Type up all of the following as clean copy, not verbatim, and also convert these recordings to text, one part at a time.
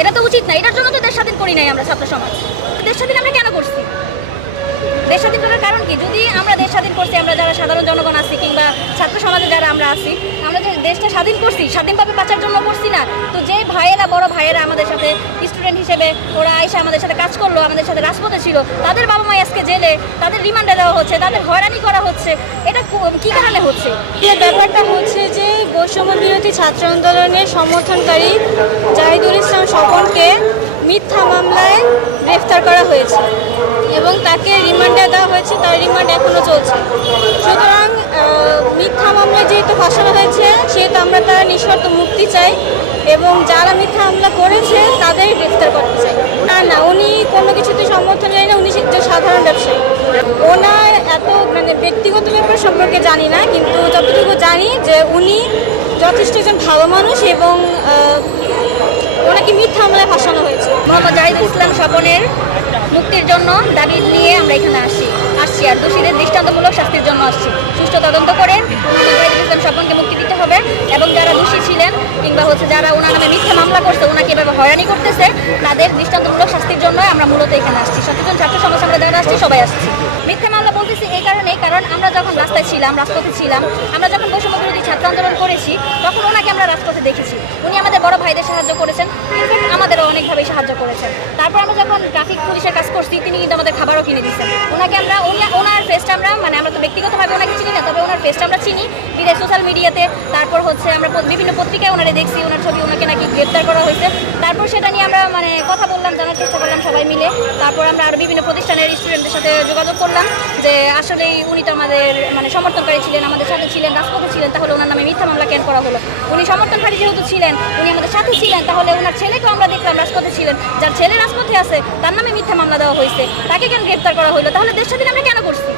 এটা তো উচিত না। এটার জন্য তো দেশ স্বাধীন করি নাই আমরা ছাত্র সমাজ। দেশ স্বাধীন আমরা কেন করছি? দেশ স্বাধীন করার কারণ কি? যদি আমরা দেশ স্বাধীন করছি, আমরা যারা সাধারণ জনগণ আছি কিংবা ছাত্র সমাজে যারা আমরা আছি, আমরা যে দেশটা স্বাধীন করছি স্বাধীনভাবে বাঁচার জন্য করছি না। তো যে ভাইয়েরা, বড় ভাইয়েরা আমাদের সাথে স্টুডেন্ট হিসেবে ওরা এসে আমাদের সাথে কাজ করলো, আমাদের সাথে রাজপথে ছিল, তাদের বাবা মা আজকে জেলে, তাদের রিমান্ডে দেওয়া হচ্ছে, তাদের হয়রানি করা হচ্ছে। এটা কি কারণে হচ্ছে? যে ব্যাপারটা হচ্ছে যে বৈষম্য বিরোধী ছাত্র আন্দোলনের সমর্থনকারী জাহিদুল ইসলাম স্বপনকে মিথ্যা মামলায় গ্রেফতার করা হয়েছে এবং তাকে রিমান্ডে দেওয়া হয়েছে। তার রিমান্ড এখনও চলছে। সুতরাং মিথ্যা মামলায় যেহেতু ফাঁসানো হয়েছে সেহেতু আমরা তার নিঃশর্ত মুক্তি চাই এবং যারা মিথ্যা মামলা করেছে তাদের গ্রেফতার করতে চাই। না, উনি কোনো কিছুতে সমর্থন জানি না, উনি যে সাধারণ ব্যবসায়ী। ওনার এত ব্যক্তিগত ব্যাপার সম্পর্কে জানি না, কিন্তু যতটুকু জানি যে উনি যথেষ্ট একজন ভালো মানুষ এবং ওনাকে মিথ্যা মামলায় ফাঁসানো হয়েছে। মোহাম্মদ জাহিদুল ইসলাম স্বপনের মুক্তির জন্য দাবি নিয়ে আমরা এখানে আসছি আর দোষীদের দৃষ্টান্তমূলক শাস্তির জন্য আসছি। সুষ্ঠু তদন্ত করে মোহাম্মদ জাহিদুল ইসলাম স্বপনকে মুক্তি দিতে হবে এবং যারা দোষী ছিলেন কিংবা যারা ওনার নামে মিথ্যা মামলা করছে, ওনাকে এভাবে হয়রানি করতেছে, তাদের দৃষ্টান্তমূলক শাস্তির জন্য আমরা মূলত এখানে আসছি। সচেতন ছাত্র সমাজ আমরা যারা আসছি সবাই আসছি। মিথ্যা মামলা বলতেছি এই কারণেই, কারণ আমরা যখন রাস্তায় ছিলাম, রাজপথে ছিলাম, আমরা যখন বৈষম্য বিরোধী ছাত্র আন্দোলন করেছি, তখন ওনাকে আমরা রাজপথে দেখেছি। উনি আমাদের বড় ভাইদের সাহায্য করেছেন, ইনফ্যাক্ট আমাদেরও অনেকভাবেই সাহায্য করেছেন। তারপর আমরা যখন ট্রাফিক পুলিশের কাজ করছি, তিনি কিন্তু আমাদের খাবারও কিনে দিচ্ছেন। ওনাকে আমরা ওনার ফেসটা আমরা আমরা তো ব্যক্তিগতভাবে ওনাকে চিনি না, তবে ওনার ফেসটা আমরা চিনি বিদেশ সোশ্যাল মিডিয়াতে। তারপর আমরা বিভিন্ন পত্রিকায় ওনারে দেখছি, ওনার ছবি, ওনাকে নাকি গ্রেপ্তার করা হয়েছে। তারপর সেটা নিয়ে আমরা কথা বললাম, জানার চেষ্টা করলাম সবাই মিলে। তারপর আমরা আরও বিভিন্ন প্রতিষ্ঠানের স্টুডেন্টদের সাথে যোগাযোগ করলাম যে আসলেই উনি তো আমাদের সমর্থনকারী ছিলেন, আমাদের সাথে ছিলেন, রাজপথে ছিলেন, তাহলে ওনার নামে মিথ্যা মামলা কেন করা হলো? উনি সমর্থনকারী যেহেতু ছিলেন, উনি আমাদের সাথে ছিলেন, তাহলে ওনার ছেলেকেও আমরা দেখলাম রাজপথে ছিলেন। যার ছেলে রাজপথে আছে তার নামে মিথ্যা মামলা দেওয়া হয়েছে, তাকে কেন গ্রেপ্তার করা হলো? তাহলে দেশ স্বাধীন আমরা কেন করছি?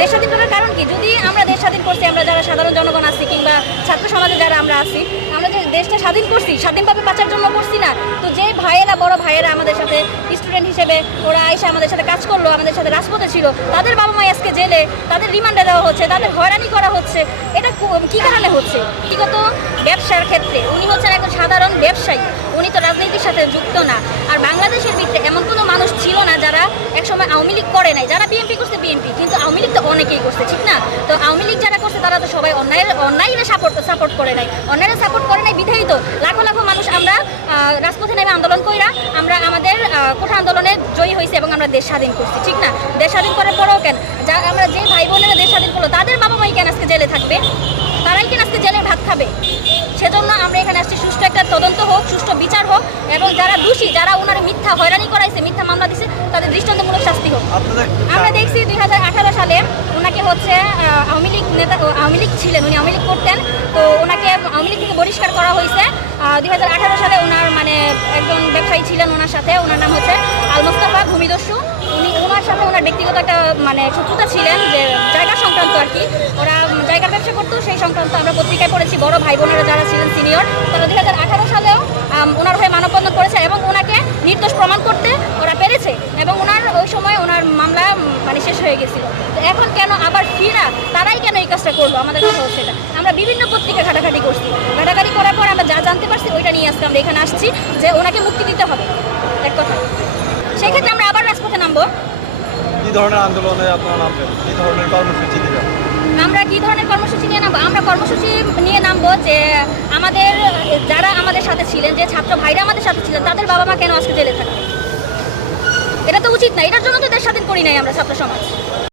দেশ স্বাধীন করার কারণ কি? যদি আমরা দেশ স্বাধীন করছি, আমরা যারা সাধারণ জনগণ আছি কিংবা ছাত্র সমাজে যারা আমরা আছি, আমরা যে দেশটা স্বাধীন করছি স্বাধীনভাবে বাঁচার জন্য করছি না। তো যে ভাইয়েরা, বড় ভাইয়েরা আমাদের সাথে স্টুডেন্ট হিসেবে ওরা এসে আমাদের সাথে কাজ করলো, আমাদের সাথে রাজপথে ছিল, তাদের বাবা মা আজকে জেলে, তাদের রিমান্ডে দেওয়া হচ্ছে, তাদের হয়রানি করা হচ্ছে। এটা কি কারণে হচ্ছে? ব্যক্তিগত ব্যবসার ক্ষেত্রে উনি হচ্ছেন একজন সাধারণ ব্যবসায়ী, উনি তো রাজনীতির সাথে যুক্ত না। আর বাংলাদেশের ভিতরে এমন কোনো মানুষ ছিল না যারা একসময় আওয়ামী লীগ করে নাই। যারা বিএনপি করছে বিএনপি, কিন্তু আওয়ামী লীগ তো অনেকেই করছে, ঠিক না? তো আওয়ামী লীগ যারা করছে তারা তো সবাই অন্যায়ের সাপোর্ট করে নাই। অন্যায়ের সাপোর্ট করে নাই বিধায়ী তো লাখো লাখো মানুষ আমরা রাজপথে নেমে আন্দোলন কইরা আমরা আমাদের কোঠা আন্দোলনে জয়ী হয়েছি এবং আমরা দেশ স্বাধীন করছি, ঠিক না? দেশ স্বাধীন করার পরেও কেন আমরা যে ভাই বোনেরা দেশ স্বাধীন করলো, তাদের বাবা মাই কেন আজকে জেলে থাকবে? তারাই কেন আজকে জেলের ভাত খাবে? সেজন্য আমরা এখানে আসছি, সুষ্ঠু একটা তদন্ত হোক, সুষ্ঠু বিচার হোক এবং যারা দোষী, যারা ওনার মিথ্যা হয়রানি করাইছে, মিথ্যা মামলা দিছে, তাদের দৃষ্টান্তমূলক শাস্তি হোক। আমরা দেখছি 2018 সালে ওনাকে আওয়ামী লীগ ছিলেন, উনি আওয়ামী লীগ করতেন, তো ওনাকে আওয়ামী লীগ থেকে বহিষ্কার করা হয়েছে। 2018 সালে ওনার একজন ব্যবসায়ী ছিলেন ওনার সাথে, ওনার নাম হচ্ছে আল মোস্তফা ভূমিদস্যু। ওনার সাথে ওনার ব্যক্তিগত একটা শত্রুতা ছিলেন, যে জায়গা সংক্রান্ত আর কি। ওরা জায়গার ব্যবসা করতো, সেই সংক্রান্ত আমরা পত্রিকায় পড়েছি। বড় ভাই বোনেরা যারা ছিলেন সিনিয়র, তারা 2018 সালেও ওনার হয়ে মানববন্ধন করেছে এবং ওনাকে নির্দোষ প্রমাণ করতে ওরা পেরেছে এবং ওই সময় ওনার মামলা শেষ হয়ে গেছিল। তো এখন কেন আবার তারাই কেন এই কাজটা করলো? আমাদের কথা হচ্ছে এটা। আমরা বিভিন্ন পত্রিকা ঘাটাঘাটি করছি, ঘাটাঘাটি করার পর আমরা যা জানতে পারছি ওইটা নিয়ে আজকে আমরা এখানে আসছি যে ওনাকে মুক্তি দিতে হবে, এক কথা। সেই ক্ষেত্রে আমরা আবার রাজপথে নামবো। কি ধরনের আন্দোলনে আপনারা নামবেন? কি ধরনের কর্মসূচি দিবেন? আমরা কি ধরনের কর্মসূচি নিয়ে নামবো? আমরা কর্মসূচি নিয়ে নামবো যে যারা আমাদের সাথে ছিলেন, যে ছাত্র ভাইরা আমাদের সাথে ছিলেন, তাদের বাবা মা কেন আজকে জেলে থাকবে? এটা তো উচিত না। এটার জন্য তো দেশ স্বাধীন করি নাই আমরা ছাত্র সমাজ।